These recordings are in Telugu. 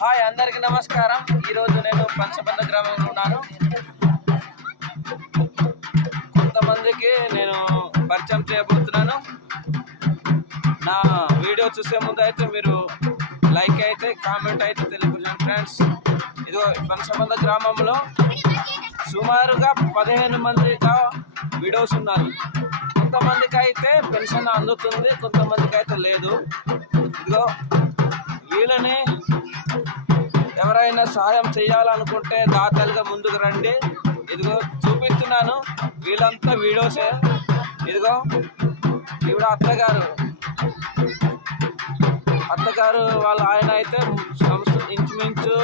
హాయ్ అందరికి నమస్కారం. ఈరోజు నేను పంచబంద గ్రామంలో ఉన్నాను. కొంతమందికి నేను పరిచయం చేయబోతున్నాను. నా వీడియో చూసే ముందు అయితే మీరు లైక్ అయితే కామెంట్ అయితే తెలియజేయండి ఫ్రెండ్స్. ఇదిగో పంచబంద గ్రామంలో సుమారుగా 15 మందిగా వీడియోస్ ఉన్నారు. కొంతమందికి అయితే పెన్షన్ అందుతుంది, కొంతమందికి అయితే లేదు. ఇదిగో వీళ్ళని ఎవరైనా సాయం చేయాలనుకుంటే దాతలుగా ముందుకు రండి. ఇదిగో చూపిస్తున్నాను, వీళ్ళంతా వీడియోసే. ఇదిగో ఈవిడ అత్తగారు వాళ్ళ ఆయన అయితే ఇంచుమించు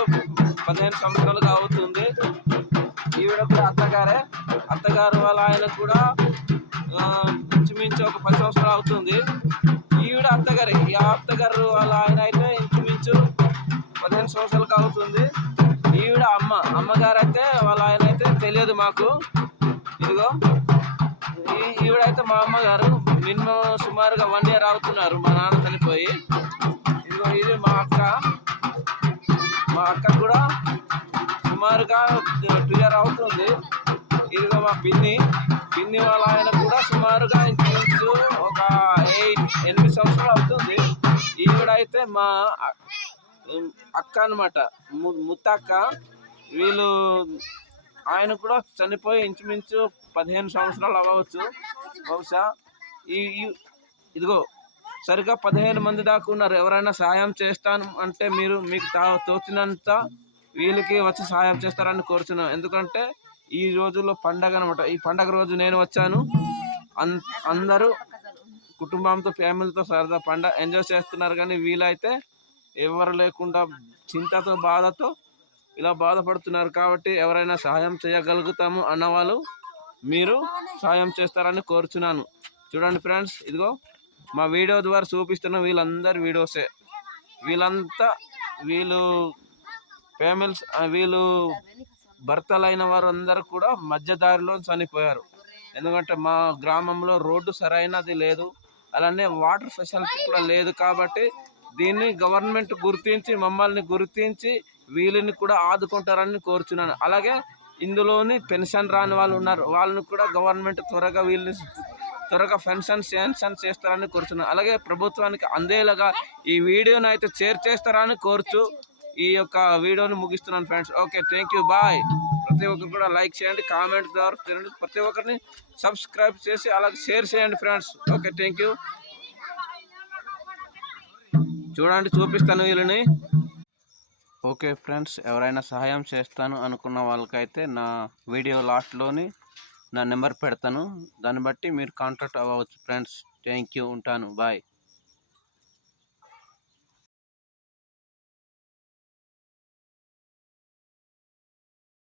15 సంవత్సరాలుగా అవుతుంది. ఈవిడ కూడా అత్తగారు వాళ్ళ ఆయన కూడా ఇంచుమించు ఒక 10 సంవత్సరాలు అవుతుంది. ఈవిడ అత్తగారు వాళ్ళ ఆయన అయితే ఇంచుమించు 15 సంవత్సరాలకు అవుతుంది. ఈవిడ అమ్మగారు అయితే వాళ్ళ ఆయన అయితే తెలియదు మాకు. ఇదిగో ఈవిడైతే మా అమ్మగారు నిన్న సుమారుగా 1 year అవుతున్నారు మా నాన్న చనిపోయి. ఇదిగో ఇది మా అక్క కూడా సుమారుగా 2 years అవుతుంది. ఇదిగో మా పిన్ని వాళ్ళ ఆయన కూడా సుమారుగా ఇంచుమించు ఒక 8 సంవత్సరాలు అవుతుంది. ఈవిడైతే మా అక్క అన్నమాట, ముత్తక్క. వీళ్ళు ఆయన కూడా చనిపోయి ఇంచుమించు 15 సంవత్సరాలు అవ్వచ్చు బహుశా. ఇదిగో సరిగ్గా 15 మంది దాకా ఉన్నారు. ఎవరైనా సాయం చేస్తాను అంటే మీకు తోచినంత వీళ్ళకి వచ్చి సాయం చేస్తారని కోరుచున్నాను. ఎందుకంటే ఈ రోజుల్లో పండగ అనమాట. ఈ పండగ రోజు నేను వచ్చాను. అందరూ కుటుంబంతో ఫ్యామిలీతో సరదా పండగ ఎంజాయ్ చేస్తున్నారు. కానీ వీళ్ళైతే ఎవరు లేకుండా చింతతో బాధతో ఇలా బాధపడుతున్నారు. కాబట్టి ఎవరైనా సహాయం చేయగలుగుతాము అన్నవాళ్ళు మీరు సహాయం చేస్తారని కోరుచున్నాను. చూడండి ఫ్రెండ్స్, ఇదిగో మా వీడియో ద్వారా చూపిస్తున్న వీళ్ళందరి వీడియోసే. వీళ్ళు ఫ్యామిలీస్, వీళ్ళు భర్తలైన వారు అందరూ కూడా మధ్యదారిలో చనిపోయారు. ఎందుకంటే మా గ్రామంలో రోడ్డు సరైనది లేదు, అలానే వాటర్ ఫెసిలిటీ కూడా లేదు. కాబట్టి దీన్ని గవర్నమెంట్ మమ్మల్ని గుర్తించి వీళ్ళని కూడా ఆదుకుంటారని కోరుచున్నాను. అలాగే ఇందులోని పెన్షన్ రాని వాళ్ళు ఉన్నారు, వాళ్ళని కూడా గవర్నమెంట్ త్వరగా పెన్షన్ శాంక్షన్ చేస్తారని కోరుచున్నాను. అలాగే ప్రభుత్వానికి అందేలాగా ఈ వీడియోని అయితే షేర్ చేస్తారని కోరుచు ఈ యొక్క వీడియోని ముగిస్తున్నాను friends. Okay, thank you, bye. ప్రతి ఒక్కరు కూడా లైక్ చేయండి, కామెంట్ ద్వారా చేయండి, ప్రతి ఒక్కరిని సబ్స్క్రైబ్ చేసి అలాగే షేర్ చేయండి ఫ్రెండ్స్. Okay, thank you. చూడండి, చూపిస్తాను వీళ్ళని. ఓకే ఫ్రెండ్స్, ఎవరైనా సహాయం చేస్తాను అనుకున్న వాళ్ళకైతే నా వీడియో లాస్ట్లోని నా నెంబర్ పెడతాను. దాన్ని బట్టి మీరు కాంటాక్ట్ అవ్వచ్చు ఫ్రెండ్స్. థ్యాంక్ యూ, ఉంటాను, బాయ్.